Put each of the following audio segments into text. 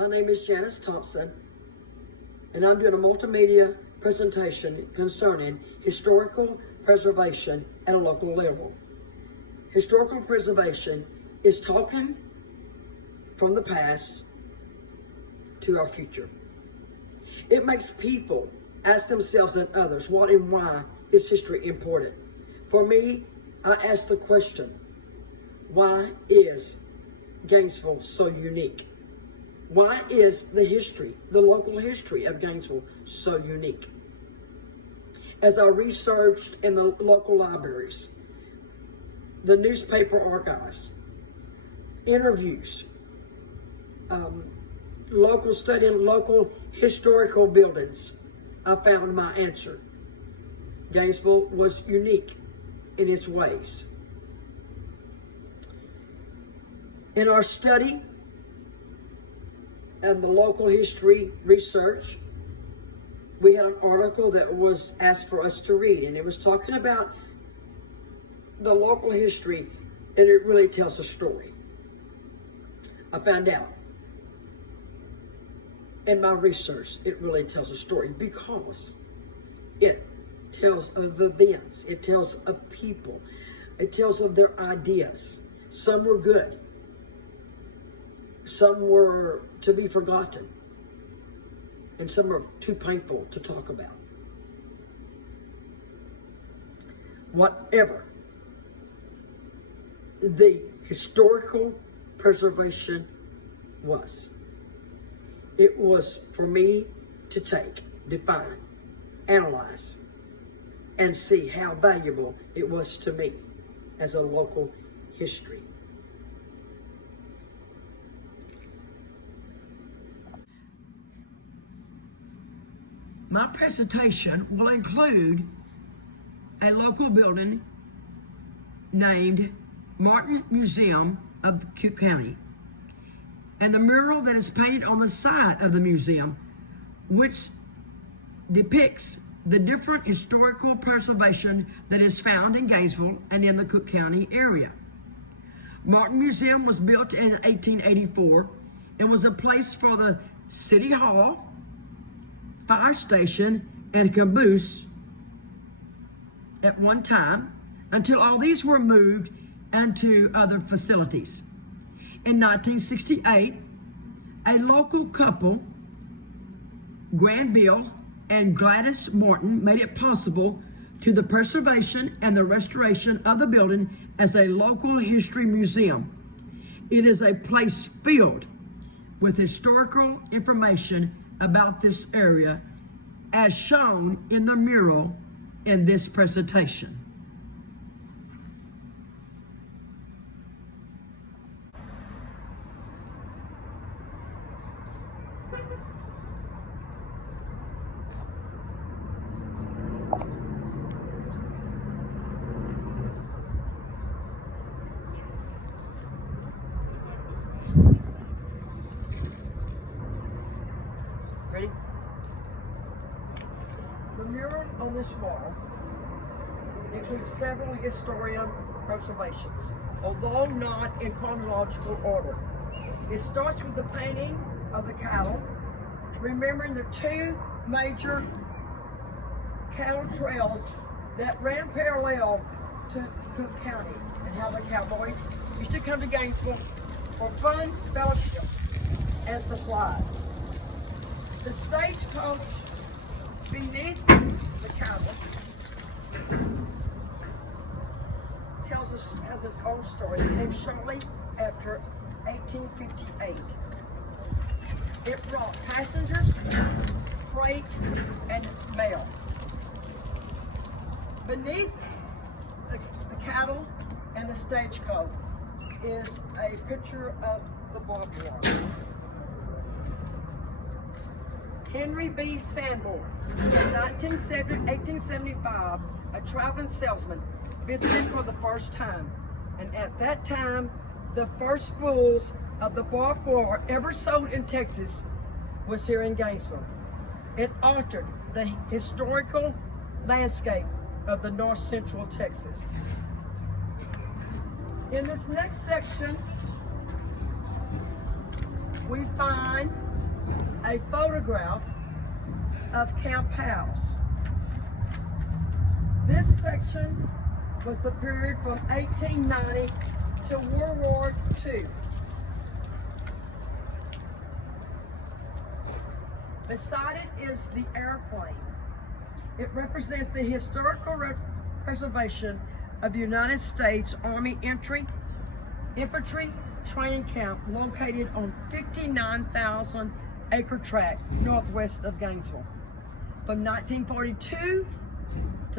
My name is Thompson, and I'm doing a multimedia presentation concerning historical preservation at a local level. Historical preservation is talking from the past to our future. It makes people ask themselves and others, what and why is history important? For me, I ask the question, why is Gainesville so unique? Why is the history, the local history of Gainesville so unique? As I researched in the local libraries, the newspaper archives, interviews, studying local historical buildings, I found my answer. Gainesville was unique in its ways. In our study and the local history research, we had an article that was asked for us to read, and it was talking about the local history, and it really tells a story. I found out in my research, it really tells a story because it tells of events, it tells of people, it tells of their ideas. Some were good, some were to be forgotten, and some are too painful to talk about. Whatever the historical preservation was, it was for me to take, define, analyze, and see how valuable it was to me as a local history. My presentation will include a local building named Martin Museum of Cook County, and the mural that is painted on the side of the museum, which depicts the different historical preservation that is found in Gainesville and in the Cook County area. Martin Museum was built in 1884 and was a place for the City Hall, fire station, and caboose at one time, until all these were moved into other facilities. In 1968, a local couple, Granville and Gladys Morton, made it possible to the preservation and the restoration of the building as a local history museum. It is a place filled with historical information about this area, as shown in the mural in this presentation. Ready? The mural on this wall includes several historian preservations, although not in chronological order. It starts with the painting of the cattle, remembering the two major cattle trails that ran parallel to Cook County, and how the cowboys used to come to Gainesville for fun, fellowship, and supplies. The stagecoach beneath the cattle has its own story, named shortly after 1858. It brought passengers, freight, and mail. Beneath the cattle and the stagecoach is a picture of the barbed wire. Henry B. Sanborn, in 1875, a traveling salesman, visited for the first time, and at that time, the first spools of the barbed wire ever sold in Texas was here in Gainesville. It altered the historical landscape of the north central Texas. In this next section, we find a photograph of Camp House. This section was the period from 1890 to World War II. Beside it is the airplane. It represents the historical preservation of the United States Army Infantry Training Camp located on 59,000 acre tract northwest of Gainesville. From 1942 to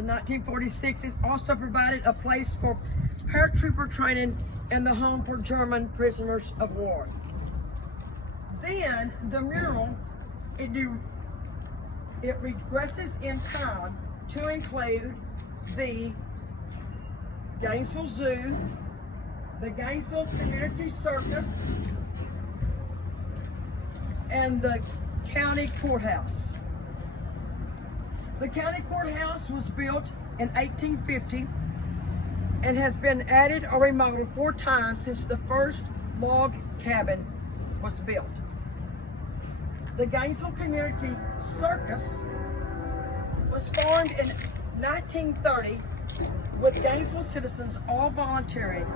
1946, it also provided a place for paratrooper training and the home for German prisoners of war. Then the mural, it regresses in time to include the Gainesville Zoo, the Gainesville Community Circus, and the county courthouse. The county courthouse was built in 1850 and has been added or remodeled 4 times since the first log cabin was built. The Gainesville Community Circus was formed in 1930 with Gainesville citizens all volunteering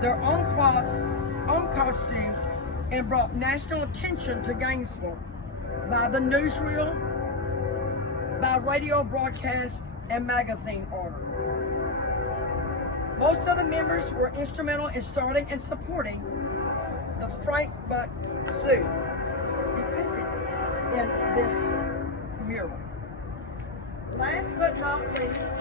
their own props, own costumes, and brought national attention to Gainesville by the newsreel, by radio broadcast, and magazine order. Most of the members were instrumental in starting and supporting the Frank Buck Zoo, depicted in this mural. Last but not least,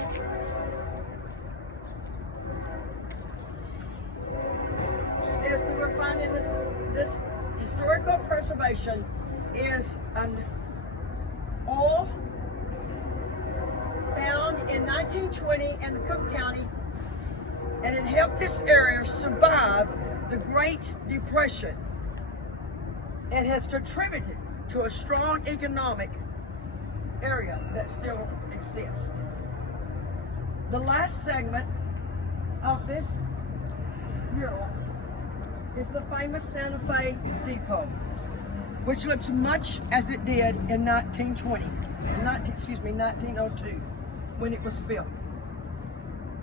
is that we're finding this historical preservation is an oil found in 1920 in the Cook County, and it helped this area survive the Great Depression and has contributed to a strong economic area that still exists. The last segment of this mural is the famous Santa Fe Depot, which looks much as it did in 1902, when it was built.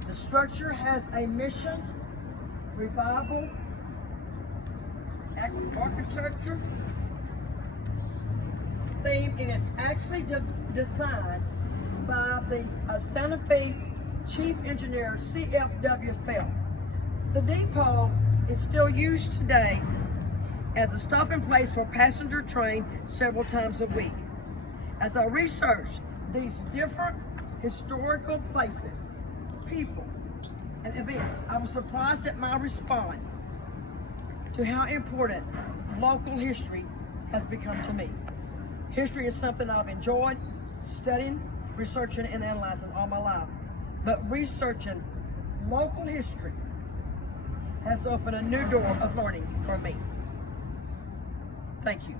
The structure has a mission, revival, architecture theme, and it's actually designed by the Santa Fe Chief Engineer, C.F.W. Felt. The depot is still used today as a stopping place for passenger train several times a week. As I researched these different historical places, people, and events, I was surprised at my response to how important local history has become to me. History is something I've enjoyed studying, researching, and analyzing all my life. But researching local history has opened a new door of learning for me. Thank you.